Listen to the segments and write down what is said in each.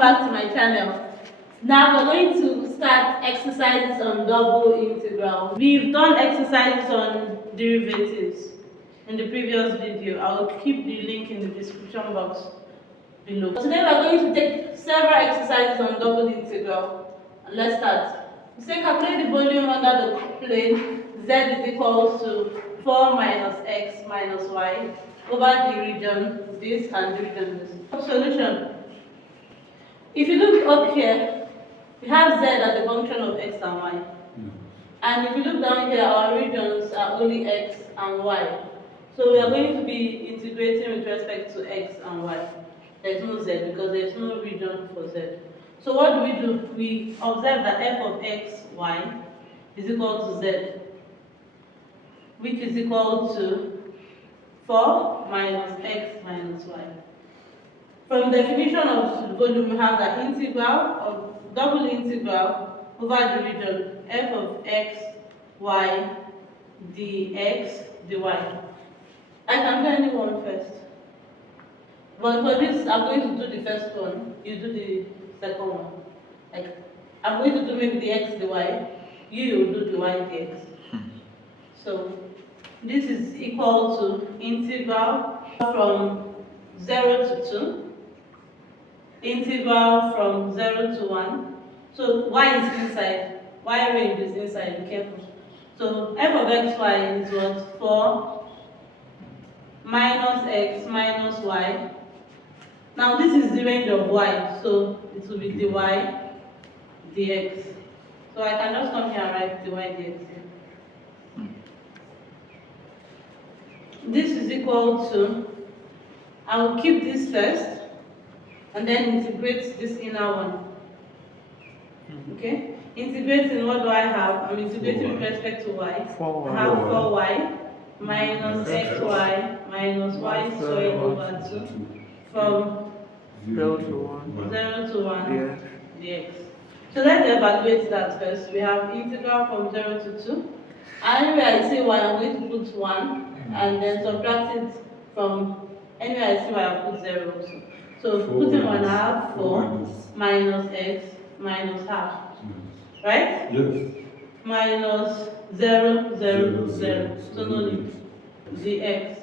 back to my channel. Now we're going to start exercises on double integral. We've done exercises on derivatives in the previous video. I'll keep the link in the description box below. Today we're going to take several exercises on double integral. Let's start. We say calculate the volume under the plane z is equal to 4 minus x minus y over the region this and the region this. Solution. If you look up here, we have z as a function of x and y. And if you look down here, our regions are only x and y. So we are going to be integrating with respect to x and y. There is no z because there is no region for z. So what do? We observe that f of x, y is equal to z, which is equal to 4 minus x minus y. From the definition of volume, we have that integral of double integral over the region f of x, y, dx, dy. I can do any one first. But for this, I'm going to do the first one, you do the second one. Like, I'm going to do maybe the x, dy, you will do the y, dx. So, this is equal to integral from 0 to 2. Integral from 0 to 1. So y is inside, y range is inside, be careful. So f of xy is what? 4 minus x minus y. Now this is the range of y, so it will be dy dx. So I can just come here and write dy dx here. This is equal to, I will keep this first and then integrate this inner one. Okay? Integrating, what do I have? I'm integrating with respect to y. I have 4y minus xy minus y squared over 2 from 0 to 1 dx. So let's evaluate that first. We have integral from 0 to 2. Anywhere I see y, I'm going to put 1 and then subtract it from anywhere I see y, I'll put 0 also. So putting 1 half, 4 minus x minus half. Right? Yes. Minus 0, 0, 0. So no need. Dx.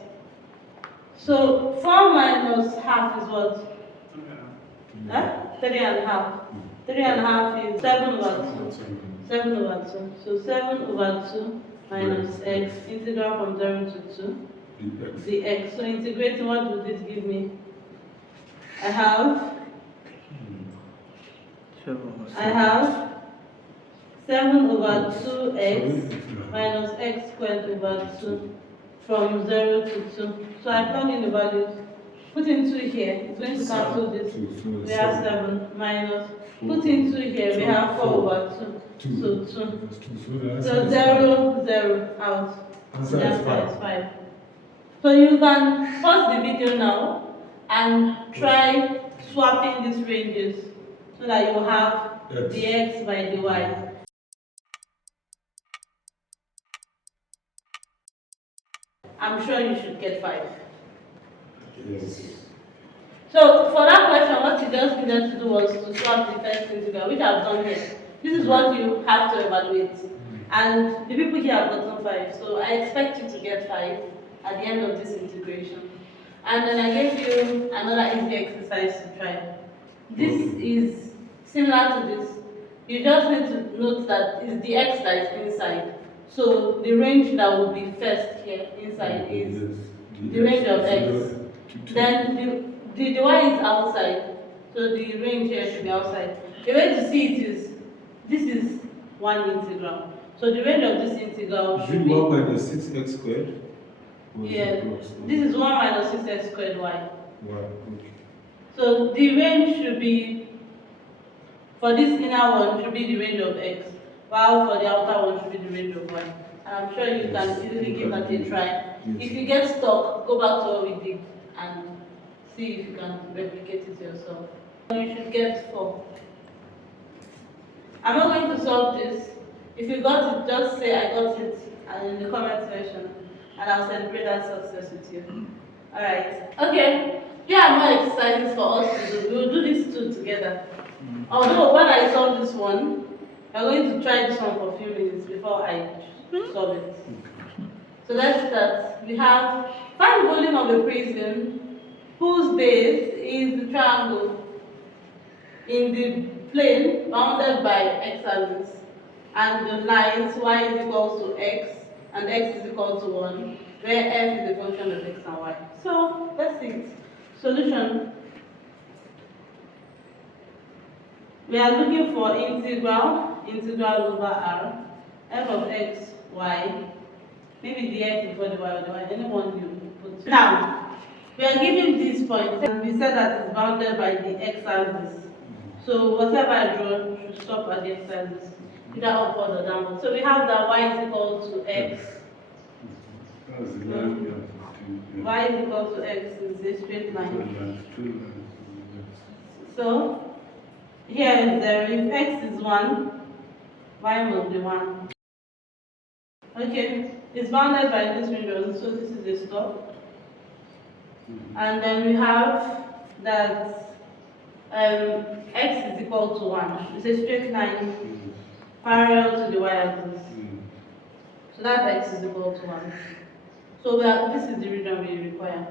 So 4 minus half is what? 3 and a half. 3 and a half is 7 over 2. 7 over 2. So 7 over 2 minus x, integral from 0 to 2. Dx. So integrating, what would this give me? I have 7 over 2x minus x squared over 2 from 0 to 2. So I plug in the values. Put in 2 here. It's going to cancel this. We have 7 minus. Put in 2 here. We have 4 over 2. So 2. So 0, 0 out. Answer That's is 5. So you can pause the video now and try swapping these ranges so that you have dx by dy. I'm sure you should get 5. Yes. So for that question, what you just needed to do was to swap the first integral, which I've done here. This is what you have to evaluate. And the people here have gotten 5, so I expect you to get 5 at the end of this integration. And then I gave you another easy exercise to try. This is similar to this. You just need to note that it's the x that is inside. So the range that will be first here inside is the range of x. Then the dy is outside. So the range here should be outside. The way to see it is, this is one integral. So the range of this integral should be 1 minus 6x squared. Yeah, this is 1 minus 6x squared y. Okay. So the range should be, for this inner one, should be the range of x, while for the outer one should be the range of y. And I'm sure you can easily give that a try. Yes. If you get stuck, go back to what we did and see if you can replicate it yourself. You should get 4. I'm not going to solve this. If you got it, just say I got it and in the comment section, and I'll celebrate that success with you. Alright. Okay. Here are more exercises for us to do. We will do these two together. together. Although when I solve this one, I'm going to try this one for a few minutes before I solve it. So let's start. We have find the volume of a prism whose base is the triangle in the plane bounded by x-axis and the lines y is equal to x and x is equal to 1, where f is a function of x and y. So let's see. Solution. We are looking for integral over r, f of x, y, maybe the x before the y or the y, anyone you put. Now, we are given this point and we said that it's bounded by the x-axis. So whatever I draw should stop at the x-axis, either upward or downward. So we have that y is equal to x. That's the line we have to Y is equal to x is a straight line. So here is 0. If x is 1, y must be 1. Okay, it's bounded by this region, so this is a stop. And then we have that x is equal to 1. It's a straight line parallel to the y-axis. So that x is equal to 1. So this is the region we require,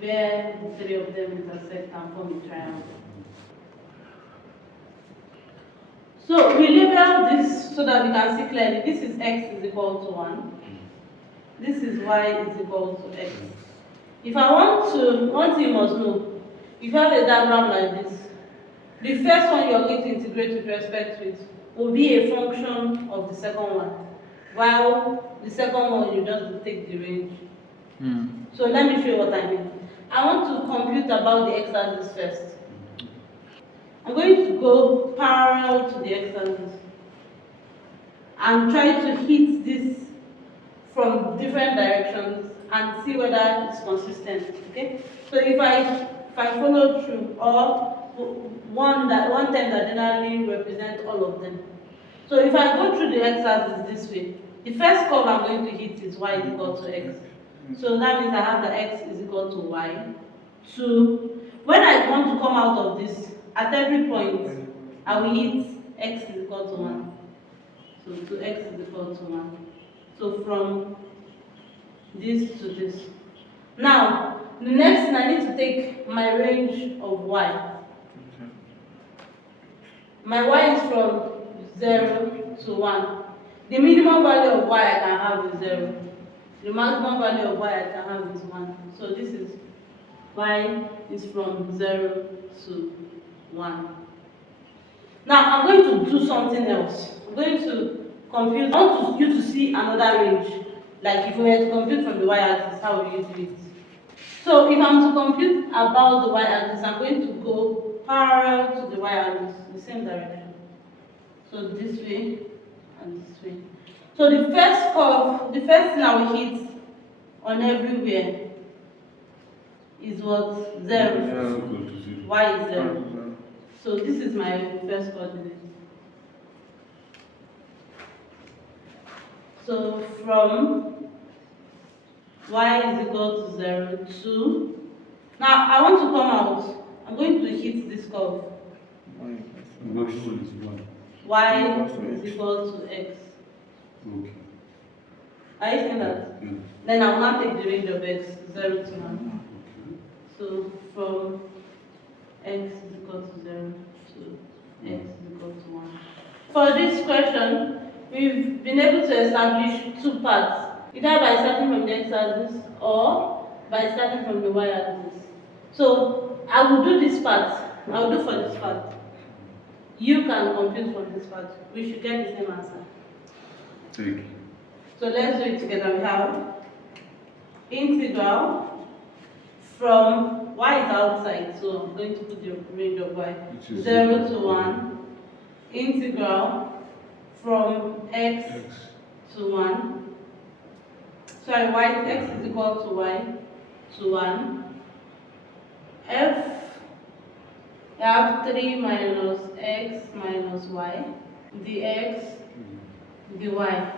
where the three of them intersect and form a triangle. So we label this so that we can see clearly. This is x is equal to 1. This is y is equal to x. If I want to, one thing you must know, if you have a diagram like this, the first one you are going to integrate with respect to it will be a function of the second one, while the second one you just take the range. So let me show you what I mean. I want to compute about the x-axis first. I'm going to go parallel to the x-axis and try to hit this from different directions and see whether it's consistent. Okay? So if I follow through, or one term that generally represents all of them. So if I go through the x-axis this way, the first curve I'm going to hit is y is equal to x. So that means I have that x is equal to y. When I want to come out of this, at every point, I will hit x is equal to 1. So to x is equal to 1. So from this to this. Now, the next thing I need to take my range of y. My y is from 0 to 1. The minimum value of y I can have is 0. The maximum value of y I can have is 1. So this is y is from 0 to 1. Now I'm going to do something else. I'm going to compute. I want you to see another range. Like if we were to compute from the y-axis, how will you do it? So if I'm to compute about the y-axis, I'm going to go parallel to the y-axis, the same direction. So this way and this way. So the first curve, the first thing I will hit on everywhere is what? 0. Y is 0. So this is my first coordinate. So from y is equal to 0 to, now I want to come out. I'm going to hit this curve. Y is equal to x. Okay. Are you seeing that? Yeah. Then I will now take the range of x, 0 to 1. So from x is equal to 0 to x is equal to 1. For this question, we've been able to establish two paths, either by starting from the x-axis or by starting from the y-axis. So I will do this part. I will do for this part. You can compute from this part. We should get the same answer. Thank you. So let's do it together. We have integral from y is outside, so I'm going to put the range of y 0 to 1. Integral from x to 1. Sorry, x is equal to y to 1. F, I have 3 minus x minus y, dx, dy. Right?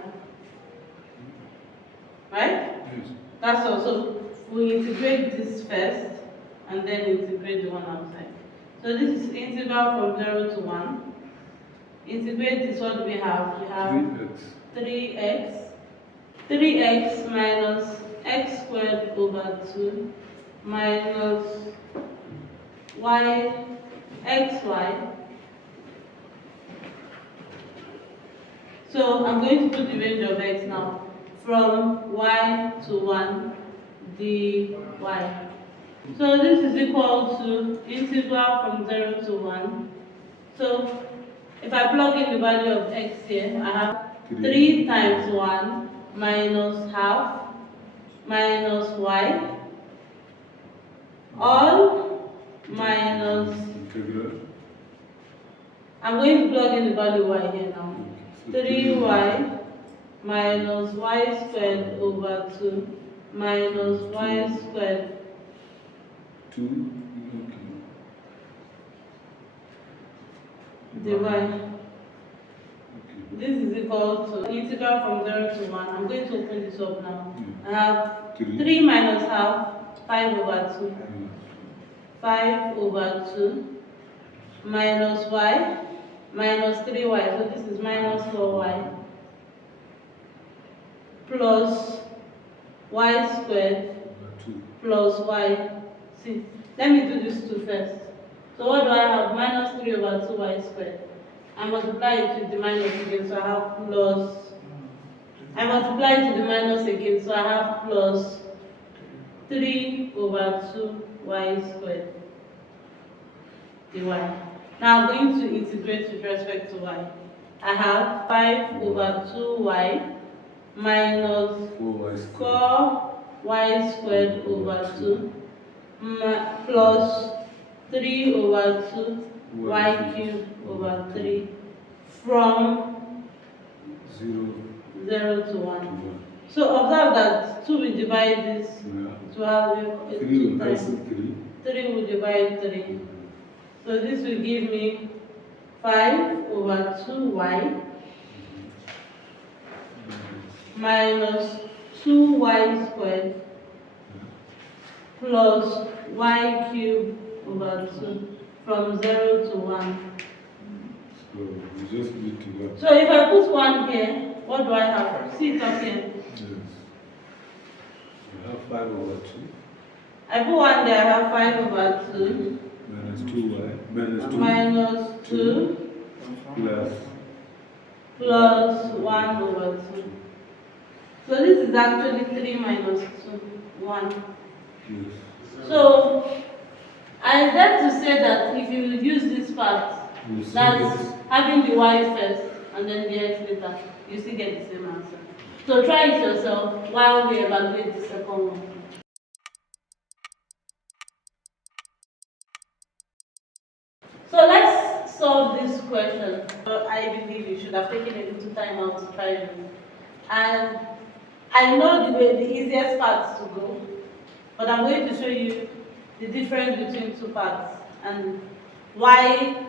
Yes. That's all. So we integrate this first and then integrate the one outside. So this is integral from 0 to 1. Integrate this, what do we have? We have 3x. 3x minus x squared over 2 minus y xy. So I'm going to put the range of x now from y to 1 dy. So this is equal to integral from 0 to 1. So if I plug in the value of x here, I have 3 times 1 minus half minus y all minus, Integral. I'm going to plug in the value y here now. 3y minus y squared over 2 minus y squared 2. dy. This is equal to integral from 0 to 1. I'm going to open this up now. I have 3 minus half, 5 over 2. 5 over 2 minus y minus 3y. So this is minus 4y plus y squared plus y. See, let me do this 2 first. So what do I have? Minus 3 over 2y squared. I multiply it with the minus again, so I have plus. I multiply it with the minus again, so I have plus 3 over 2y squared dy. Now I'm going to integrate with respect to y. I have 5 over 2y minus 4y squared over 2 plus 3 over 2 y cubed over 3 from 0 to 1. So observe that 2 will divide this to have 2 times. 3 will divide 3. So this will give me 5 over 2y minus 2y squared plus y cubed over 2 from 0 to 1. So we just need to work. So if I put 1 here, what do I have? See it up here. Yes. We have 5 over 2. I put 1 there, I have 5 over 2 Minus 2y. minus 2 plus 1 over 2. So this is actually 3 minus 2, 1. Yes. So I dare to say that if you use this part, You see that's this? having the y first and then the x later, you still get the same answer. So try it yourself while we evaluate the second one. So let's solve this question. I believe you should have taken a little time out to try it. And I know the easiest parts to go, but I'm going to show you the difference between 2 parts and why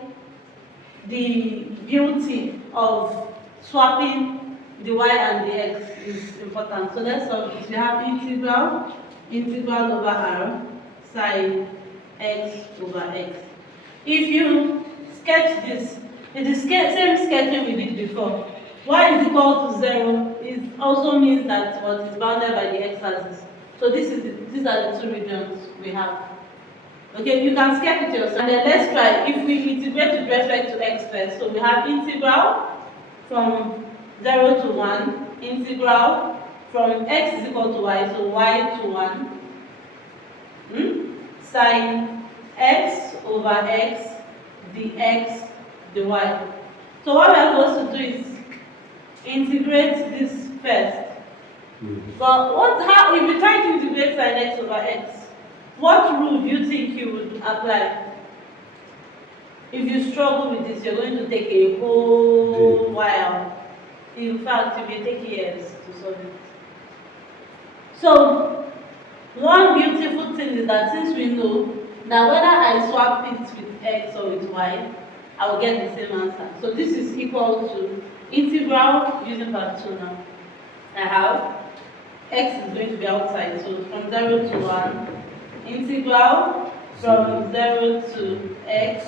the beauty of swapping the y and the x is important. So let's solve this. We have integral over r sine x over x. If you sketch this, it is same sketching we did before. Y is equal to 0. It also means that what is bounded by the x-axis. So these are the 2 regions we have. Okay, you can sketch it yourself. And then let's try. If we integrate with respect to x first, so we have integral from 0 to 1, integral from x is equal to y, so y to 1, sine x over x dx dy. So what we are supposed to do is integrate this first. But if you try to integrate sine x over x, what rule do you think you would apply? If you struggle with this, you're going to take a whole while. In fact, it may take years to solve it. So, one beautiful thing is that since we know that whether I swap it with x or with y, I will get the same answer. So this is equal to integral using part 2 now. I have x is going to be outside, so from 0 to 1, integral from 0 to x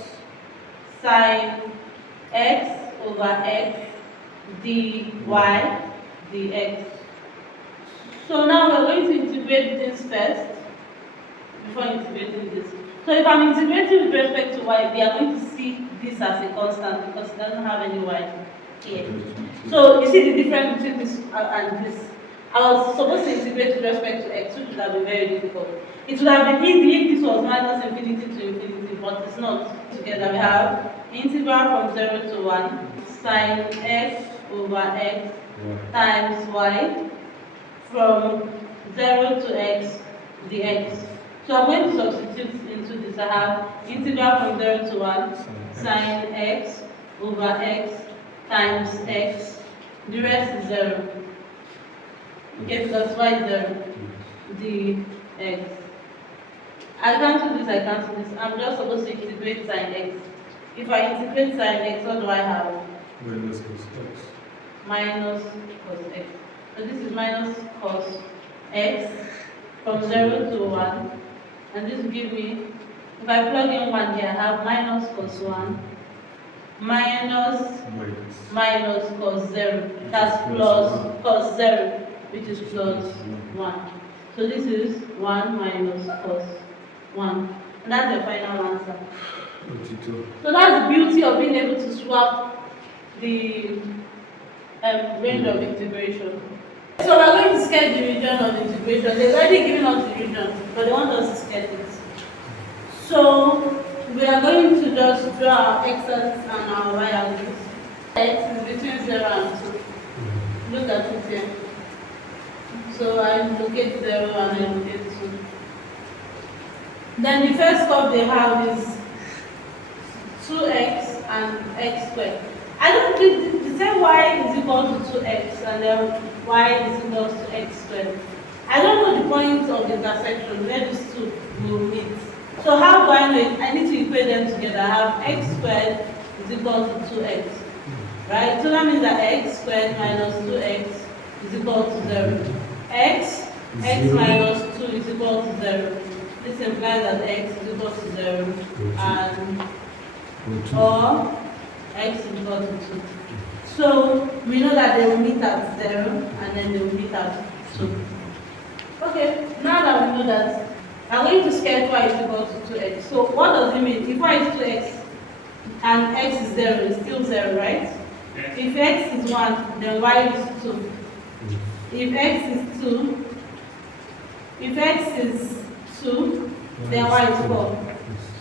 sine x over x dy dx. So now we're going to integrate this first before integrating this. So if I'm integrating with respect to y, we are going to see this as a constant because it doesn't have any y here. So you see the difference between this and this. I was supposed to integrate with respect to x, which would have been very difficult. It would have been easy if this was minus infinity to infinity, but it's not. Together we have integral from 0 to 1 sine x over x times y from 0 to x dx. So I'm going to substitute into this. I have integral from 0 to 1 sine x over x times x. The rest is 0. Okay, because y is 0. Dx. I cancel this, I cancel this. I'm just supposed to integrate sine x. If I integrate sine x, what do I have? Minus cos x. Minus cos x. So this is minus cos x from 0 to 1. And this will give me, if I plug in 1 here, I have minus cos 1 minus cos 0. That's plus cos 0, which is plus 1. So this is 1 minus cos 1. And that's the final answer. So that's the beauty of being able to swap the range of integration. So we're going to sketch the region of integration. They've already given us the region, but they want us to sketch it. So we are going to just draw our x's and our y-axis. X is between 0 and 2. Look at it here. So I locate 0 and I locate 2. Then the first curve they have is 2x and x squared. I don't think they say y is equal to 2x and then y is equal to x squared. I don't know the point of the intersection where these two will meet. So how do I know it? I need to equate them together. I have x squared is equal to 2x. Right? So that means that x squared minus 2x is equal to 0. x minus 2 is equal to 0. This implies that x is equal to 0 and or x is equal to 2. So we know that they will meet at 0 and then they will meet at 2. Okay, now that we know that, I'm going to sketch y is equal to 2x. So what does it mean? If y is 2x and x is 0, it's still 0, right? If x is 1, then y is 2. If x is 2, then y is 4.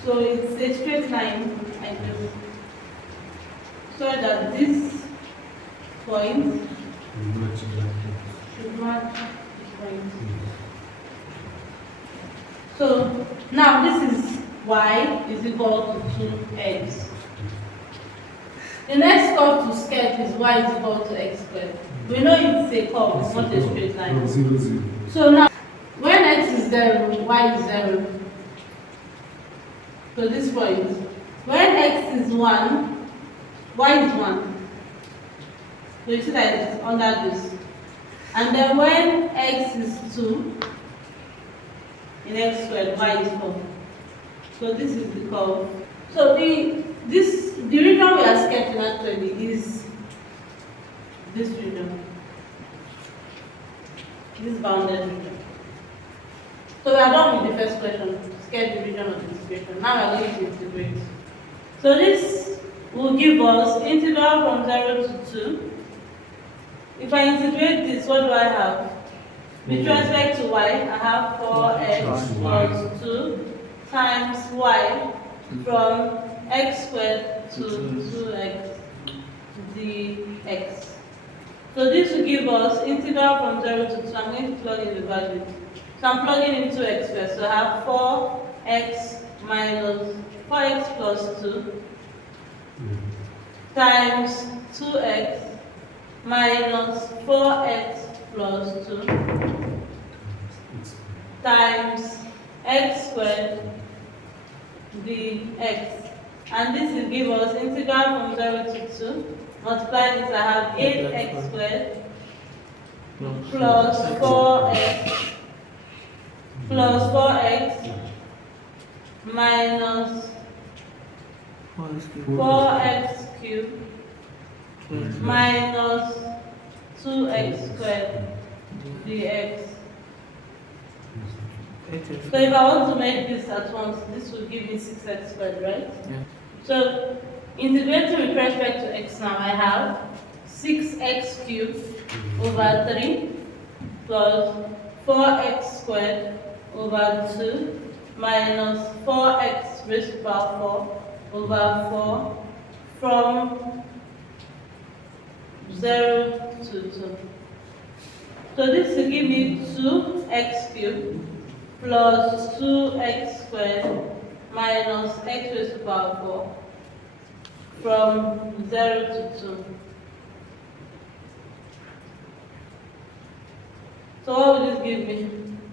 So it's a straight line like this. So that this point should match this point. So now this is y is equal to 2x. The next curve to sketch is y is equal to x squared. We know it's a curve, it's not a straight line. So now, when x is 0, y is 0. So this point. When x is 1, y is 1. So you see that it's under this. And then when x is 2, in x squared, y is 4. So this is the curve. So the region we are sketching actually is this region. This bounded region. So we are done with the first question, sketch the region of the integration. Now we are going to integrate. So this will give us integral from 0 to 2. If I integrate this, what do I have? With respect to y, I have 4x plus 2 times y from x squared to 2x dx. So this will give us integral from 0 to 2. I'm going to plug in the value. So I'm plugging into x first. So I have 4x minus 4x plus 2 times 2x minus 4x plus 2 times x squared dx. And this will give us integral from 0 to 2. Multiply this, I have 8x squared plus 4x minus 4x cubed 4x cubed plus minus 2x squared dx. hx. So if I want to make this at once, this will give me 6x squared, right? Yeah. So integrating with respect to x now, I have 6x cubed over 3 plus 4x squared over 2 minus 4x raised to the power 4 over 4 from 0 to 2. So this will give me 2x cubed plus 2x squared minus x raised to the power 4 from 0 to 2. So what will this give me?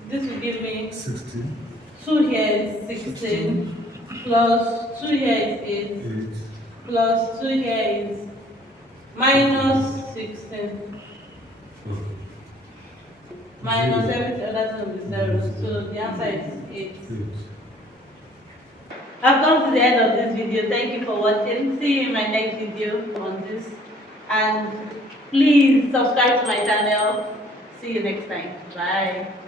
This will give me 16, 2 here is 16 plus 2 here is 8 8, plus 2 here is minus 16 minus every other thing will be 0. So the answer is 8. 8. I've come to the end of this video. Thank you for watching. See you in my next video on this. And please subscribe to my channel. See you next time. Bye.